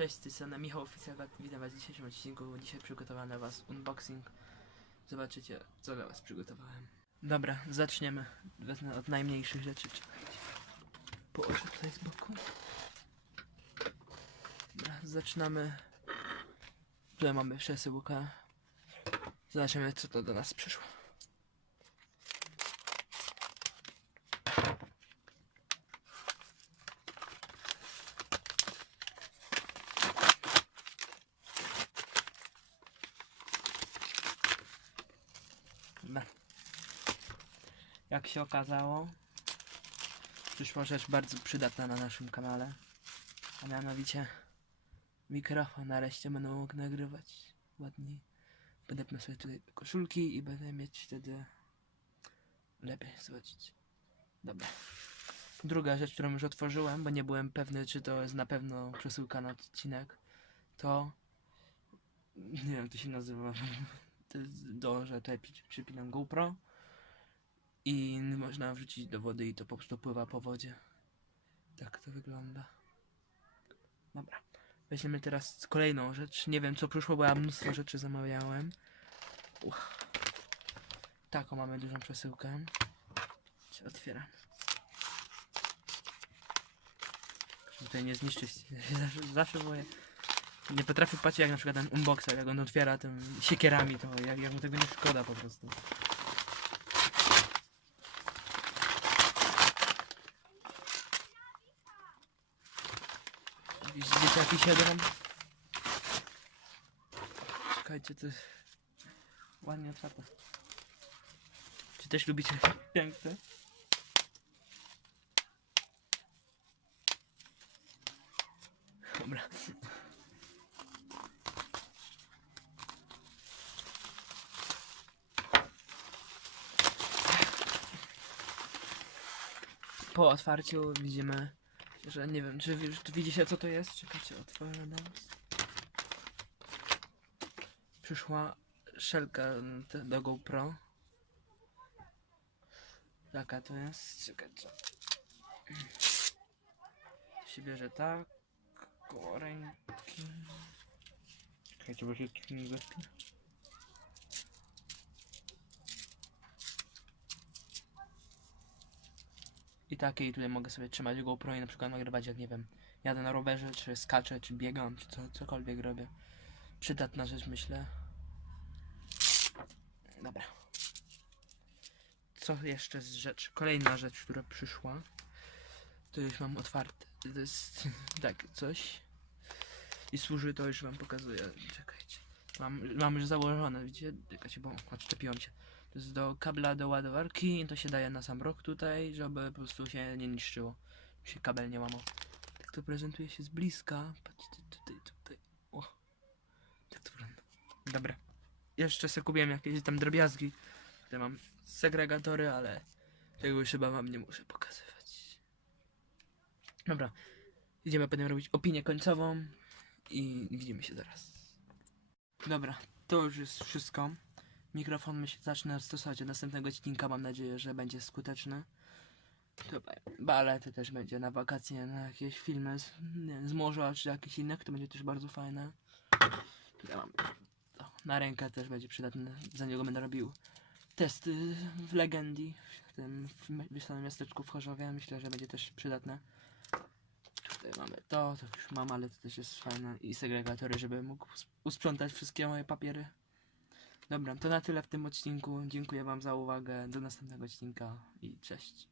Cześć, z tej strony Michał Oficjalak, witam was w dzisiejszym odcinku. Dzisiaj przygotowałem dla was unboxing. Zobaczycie, co dla was przygotowałem. Dobra, zaczniemy. Wezmę od najmniejszych rzeczy. Czekajcie. Położę tutaj z boku. Dobra, zaczynamy. Tutaj mamy przesyłkę. Zobaczymy, co to do nas przyszło. Dobra. Jak się okazało, przyszła rzecz bardzo przydatna na naszym kanale. A mianowicie mikrofon. Nareszcie będę mógł nagrywać ładniej. Będę sobie tutaj koszulki i będę mieć wtedy lepiej słyszeć. Dobra. Druga rzecz, którą już otworzyłem, bo nie byłem pewny, czy to jest na pewno przesyłka na odcinek, to nie wiem, to się nazywa. Do, że tutaj przy- przypinam GoPro i można wrzucić do wody i to po prostu pływa po wodzie. Tak to wygląda. Dobra. Weźmiemy teraz kolejną rzecz. Nie wiem co przyszło, bo ja mnóstwo rzeczy zamawiałem. Uch. Taką mamy dużą przesyłkę. Otwieram. Żeby tutaj nie zniszczyć. Zawsze, zawsze boję. Nie potrafię patrzeć jak na przykład ten unboxer, jak on otwiera tym siekierami, to jak, jak mu tego nie szkoda po prostu. Jakieś dzieciaki siedzą. Czekajcie, to jest ładnie otwarte. Czy też lubicie piękne? Dobra. Po otwarciu widzimy, że nie wiem, czy już widzicie co to jest? Czekajcie, otworzę nas. Przyszła szelka mm, do GoPro. Jaka to jest? Czekajcie. Się bierze tak. Koło ręki. Czekajcie, bo się tu nie zapina. I takiej tutaj mogę sobie trzymać GoPro i na przykład nagrywać jak nie wiem, jadę na rowerze, czy skaczę, czy biegam, czy co, cokolwiek robię. Przydatna rzecz myślę. Dobra. Co jeszcze z rzeczy? Kolejna rzecz, która przyszła. To już mam otwarte. To jest tak, coś. I służy to już wam pokazuję. Czekajcie. Mam, mam już założone, widzicie? Czekajcie, bo odczepiłem się. To jest do kabla do ładowarki i to się daje na sam rok tutaj, żeby po prostu się nie niszczyło. Się kabel nie łamał. Tak to prezentuje się z bliska. Patrzcie tutaj, tutaj. O. Tak to wygląda. Dobra. Jeszcze sobie kupiłem jakieś tam drobiazgi. Tutaj mam segregatory, ale tego już chyba wam nie muszę pokazywać. Dobra. Idziemy potem robić opinię końcową i widzimy się zaraz. Dobra, to już jest wszystko. Mikrofon myślę zacznę stosować od następnego odcinka. Mam nadzieję, że będzie skuteczny. Tutaj balety też będzie na wakacje, na jakieś filmy z, nie z morza czy jakieś inne, to będzie też bardzo fajne. Tutaj mam to, na rękę też będzie przydatne. Za niego będę robił testy w Legendii, w tym w w samym miasteczku w Chorzowie. Myślę, że będzie też przydatne. Tutaj mamy to, to już mam, ale to też jest fajne. I segregatory, żeby mógł us- usprzątać wszystkie moje papiery. Dobra, to na tyle w tym odcinku. Dziękuję Wam za uwagę. Do następnego odcinka i cześć.